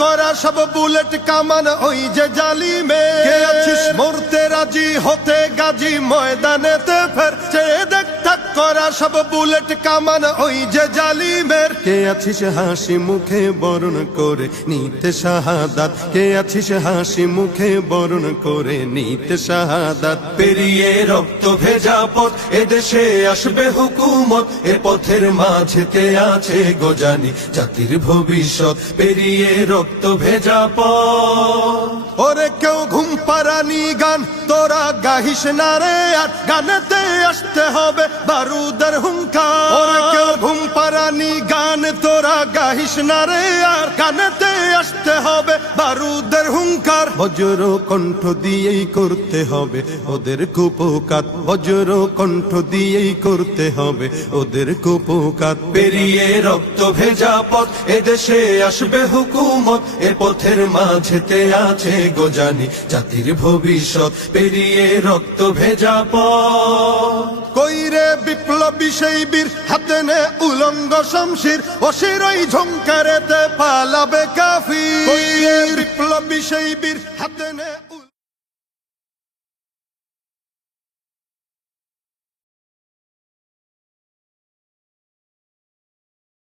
করা সব বুলেট কামান, ওই যে জালিমে। আছিস? মরতে রাজি হতে গাজী ময়দানেতে ফের চেয়ে করা সব বুলেট কামান, ওই যে জালিমের। কে আছিস হাসি মুখে বরণ করে নিতে শাহাদাত? কে আছিস হাসি মুখে বরণ করে নিতে শাহাদাত? পেরিয়ে রক্ত ভেজা পথ, এদেশে আসবে হুকুমত। এ পথের মাঝেতে আছে গোজানি জাতির ভবিষ্যৎ। পেরিয়ে রক্ত ভেজা পথ। ওরে কেউ ঘুম পারানি গান তোরা গাহিস না রে আর গানেতে আসতে হবে বারুদের কেউ ঘুম পারানি গান তোরা রে, আর গানেতে আসতে হবে। বারুদের হুঙ্কার বজ্র কণ্ঠ দিয়েই করতে হবে। ওদের বজ্র কণ্ঠ দিয়েই করতে হবে। ওদের পেরিয়ে রক্ত ভেজা পথ এদেশে আসবে হুকুমত, এ পথের মাঝেতে আছে গোজানি জাতির ভবিষ্যৎ। পেরিয়ে রক্ত ভেজা পথ। কইরে বিপ্লবী সেই বীর, হাতে নে উলঙ্গ শমশির, অশিরই ঝঙ্কারেতে পালাবে কাফি বিপ্লবী সেই বীর হাতে নে